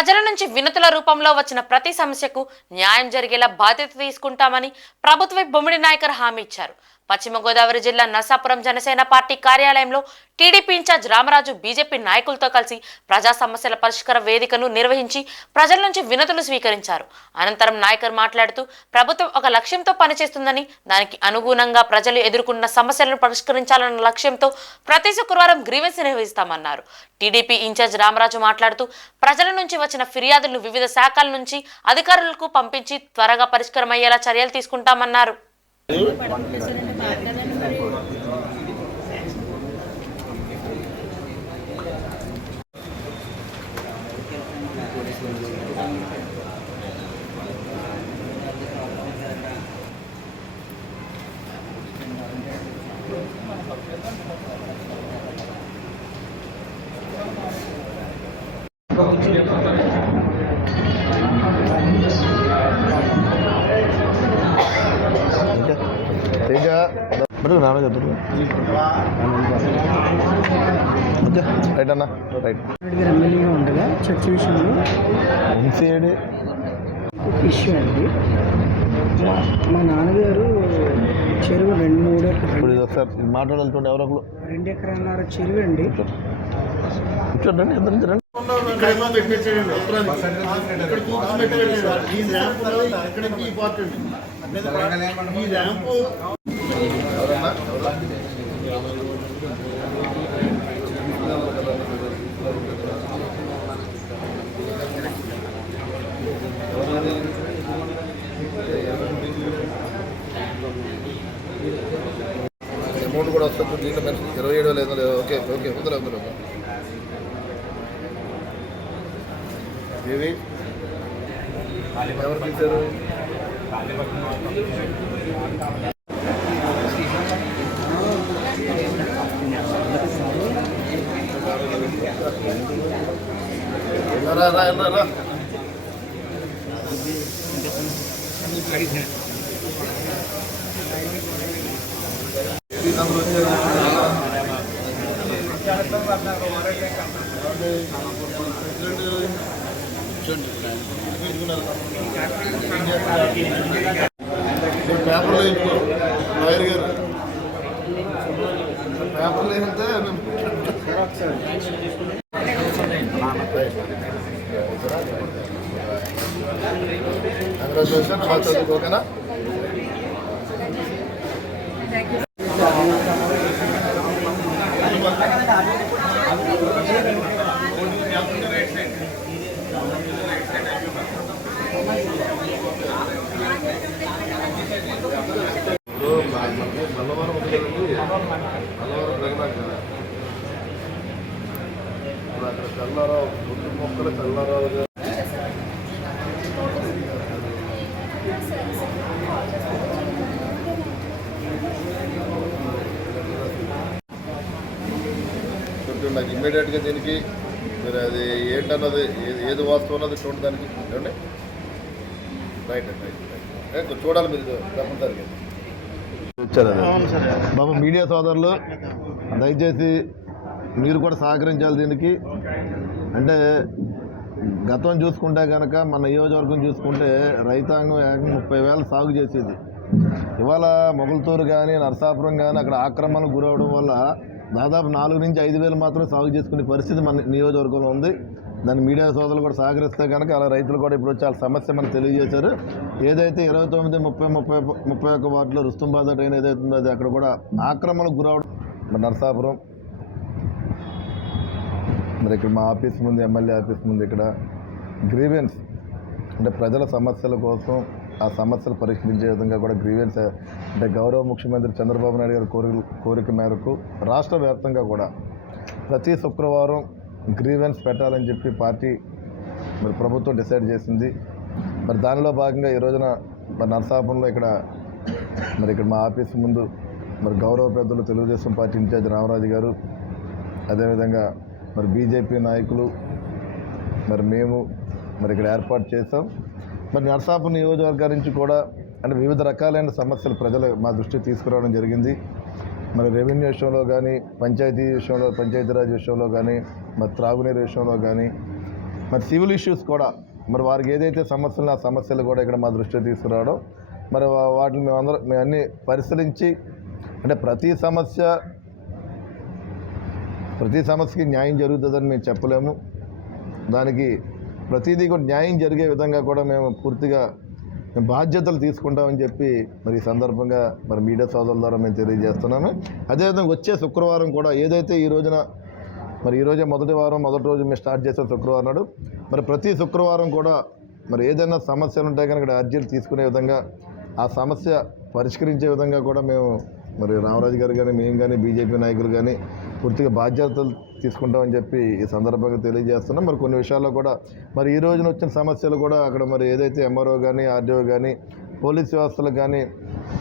ప్రజల నుంచి వినతుల రూపంలో వచ్చిన ప్రతి సమస్యకు న్యాయం జరిగేలా బాధ్యత తీసుకుంటామని ప్రభుత్వ బొమ్మిడి నాయకర్ హామీ ఇచ్చారు. పశ్చిమ గోదావరి జిల్లా నర్సాపురం జనసేన పార్టీ కార్యాలయంలో టీడీపీ ఇన్ఛార్జ్ రామరాజు బీజేపీ నాయకులతో కలిసి ప్రజా సమస్యల పరిష్కార వేదికను నిర్వహించి ప్రజల నుంచి వినతులు స్వీకరించారు. అనంతరం నాయకర్ మాట్లాడుతూ ప్రభుత్వం ఒక లక్ష్యంతో పనిచేస్తుందని, దానికి అనుగుణంగా ప్రజలు ఎదుర్కొన్న సమస్యలను పరిష్కరించాలన్న లక్ష్యంతో ప్రతి శుక్రవారం గ్రీవెన్స్ నిర్వహిస్తామన్నారు. టీడీపీ ఇన్ఛార్జ్ రామరాజు మాట్లాడుతూ ప్రజల నుంచి వచ్చిన ఫిర్యాదులను వివిధ శాఖల నుంచి అధికారులకు పంపించి త్వరగా పరిష్కారమయ్యేలా చర్యలు తీసుకుంటామన్నారు. రైట్ అన్న రైట్ ఎమ్మెల్యేగా ఉండగా చర్చ విషయంలో ఒక ఇష్యూ అండి. మా నాన్నగారు చెరువు 2-3 ఎకరాలు మాట్లాడాలంటే ఎవరొకరు 2 ఎకరాల చెరువు అండి. అమౌంట్ కూడా వస్తుంది దీంట్లో మంచి 27,000 ఓకే ఓకే ఉందలే ఏవి ఎవరు తీశారు? రా పేపర్లో ఇంకో లాయర్ గారు పేపర్లో ఏంటంటే కంగ్రాచులేషన్ బాగా చదువుకోకనా. నల్లవరం ఉంది కదండి, నల్లవరం ప్రగనాక ఇప్పుడు అక్కడ చల్లారావు గుండు మొక్కలు చల్లారావు నాకు ఇమ్మీడియట్గా దీనికి మీరు అది ఏంటన్నది ఏది వాస్తవం అన్నది చూడడానికి ఏమండి రైట్ రైట్ చూడాలి మీరు తప్పనిసరిగా వచ్చారు. బాబు మీడియా సోదరులు దయచేసి మీరు కూడా సహకరించాలి దీనికి. అంటే గతం చూసుకుంటే కనుక మన నియోజకవర్గం చూసుకుంటే రైతాంగం 30,000 సాగు చేసేది. ఇవాళ మొగల్తూరు కానీ నరసాపురం కానీ అక్కడ ఆక్రమణకు గురవడం వల్ల దాదాపు 4 నుంచి 5,000 మాత్రం సాగు చేసుకునే పరిస్థితి మన నియోజకవర్గంలో ఉంది. దాన్ని మీడియా సోదరులు కూడా సహకరిస్తే కనుక అలా రైతులు కూడా ఇప్పుడు వచ్చి వాళ్ళ సమస్య మనకు తెలియజేశారు. ఏదైతే 29, 30, 31 వార్డులో రుస్తుంబాద ట్రైన్ ఏదైతే ఉందో అది అక్కడ కూడా ఆక్రమణకు గురవడం. మరి నరసాపురం మరి ఇక్కడ మా ఆఫీస్ ముందు ఎమ్మెల్యే ఆఫీస్ ముందు ఇక్కడ గ్రీవెన్స్ అంటే ప్రజల సమస్యల కోసం ఆ సమస్యలు పరిష్కరించే విధంగా కూడా గ్రీవెన్స్ అంటే గౌరవ ముఖ్యమంత్రి చంద్రబాబు నాయుడు గారి కోరిక మేరకు రాష్ట్ర వ్యాప్తంగా కూడా ప్రతి శుక్రవారం గ్రీవెన్స్ పెట్టాలని చెప్పి పార్టీ మరి ప్రభుత్వం డిసైడ్ చేసింది. మరి దానిలో భాగంగా ఈ రోజున మరి నరసాపురంలో ఇక్కడ మా ఆఫీస్ ముందు మరి గౌరవ పెద్దలు తెలుగుదేశం పార్టీ ఇన్ఛార్జ్ రామరాజు గారు, అదేవిధంగా మరి బీజేపీ నాయకులు మరి మేము మరి ఇక్కడ ఏర్పాటు చేస్తాం. మరి నరసాపురం నియోజకవర్గం నుంచి కూడా అంటే వివిధ రకాలైన సమస్యలు ప్రజలు మా దృష్టికి తీసుకురావడం జరిగింది. మరి రెవెన్యూ విషయంలో కానీ, పంచాయతీరాజ్ విషయంలో కానీ, మరి త్రాగునీరు విషయంలో కానీ, మరి సివిల్ ఇష్యూస్ కూడా మరి వారికి ఏదైతే సమస్యలు ఆ సమస్యలు కూడా ఇక్కడ మా దృష్టికి తీసుకురావడం, మరి వాటిని మేము అన్నీ పరిశీలించి, అంటే ప్రతి సమస్యకి న్యాయం జరుగుతుందని మేము చెప్పలేము. దానికి ప్రతిదీ కూడా న్యాయం జరిగే విధంగా కూడా మేము పూర్తిగా బాధ్యతలు తీసుకుంటామని చెప్పి మరి ఈ సందర్భంగా మరి మీడియా సోదరుల ద్వారా మేము తెలియజేస్తున్నాము. అదేవిధంగా వచ్చే శుక్రవారం కూడా ఏదైతే ఈ రోజే మొదటి రోజు మేము స్టార్ట్ చేసే శుక్రవారం నాడు మరి ప్రతి శుక్రవారం కూడా మరి ఏదైనా సమస్యలు ఉంటే కనుక ఇక్కడ అర్జీలు తీసుకునే విధంగా, ఆ సమస్య పరిష్కరించే విధంగా కూడా మేము మరి రామరాజు గారు కానీ మేము కానీ బీజేపీ నాయకులు కానీ పూర్తిగా బాధ్యతలు తీసుకుంటామని చెప్పి ఈ సందర్భంగా తెలియజేస్తున్నాం. మరి కొన్ని విషయాల్లో కూడా మరి ఈ రోజున వచ్చిన సమస్యలు కూడా అక్కడ మరి ఏదైతే ఎంఆర్ఓ కానీ ఆర్డీఓ కానీ పోలీస్ వ్యవస్థలకు కానీ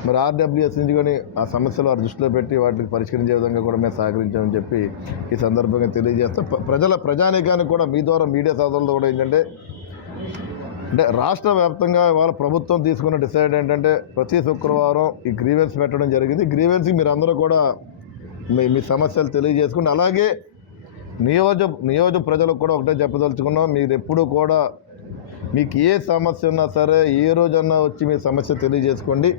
మరి ఆర్డబ్ల్యూఎస్ నుంచి కానీ ఆ సమస్యలు వారి దృష్టిలో పెట్టి వాటికి పరిష్కరించే విధంగా కూడా మేము సహకరించామని చెప్పి ఈ సందర్భంగా తెలియజేస్తాం. ప్రజానీకానికి కూడా మీ ద్వారా మీడియా సోదరులతో కూడా ఏంటంటే, అంటే రాష్ట్ర వ్యాప్తంగా ఇవాళ ప్రభుత్వం తీసుకున్న డిసైడ్ ఏంటంటే ప్రతి శుక్రవారం ఈ గ్రీవెన్స్ పెట్టడం జరిగింది. గ్రీవెన్స్కి మీరు అందరూ కూడా మీ సమస్యలు తెలియజేసుకుని, అలాగే నియోజక ప్రజలకు కూడా ఒకటే చెప్పదలుచుకున్నాం, మీరు ఎప్పుడు కూడా మీకు ఏ సమస్య ఉన్నా సరే ఏ రోజన్నా వచ్చి మీ సమస్య తెలియజేసుకోండి.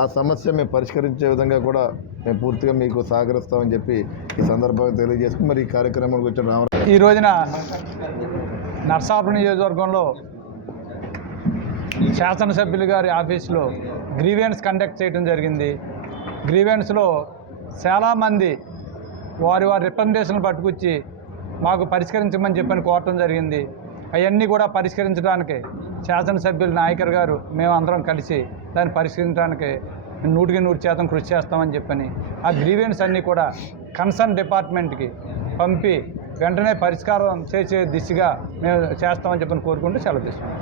ఆ సమస్య మేము పరిష్కరించే విధంగా కూడా మేము పూర్తిగా మీకు సహకరిస్తామని చెప్పి ఈ సందర్భంగా తెలియజేసుకుని మరి ఈ కార్యక్రమానికి వచ్చిన రామరాజు ఈ రోజున నర్సాపురం నియోజకవర్గంలో శాసనసభ్యులు గారి ఆఫీసులో గ్రీవెన్స్ కండక్ట్ చేయడం జరిగింది. గ్రీవెన్స్లో చాలామంది వారి రిప్రజెంటేషన్లు పట్టుకొచ్చి మాకు పరిష్కరించమని చెప్పని కోరటం జరిగింది. అవన్నీ కూడా పరిష్కరించడానికి శాసనసభ్యులు నాయకర్ గారు మేము అందరం కలిసి దాన్ని పరిష్కరించడానికి 100% కృషి చేస్తామని చెప్పని ఆ గ్రీవెన్స్ అన్నీ కూడా కన్సర్న్ డిపార్ట్మెంట్కి పంపి వెంటనే పరిష్కారం చేసే దిశగా మేము చేస్తామని చెప్పని కోరుకుంటూ సెలవు తీసుకుంటాం.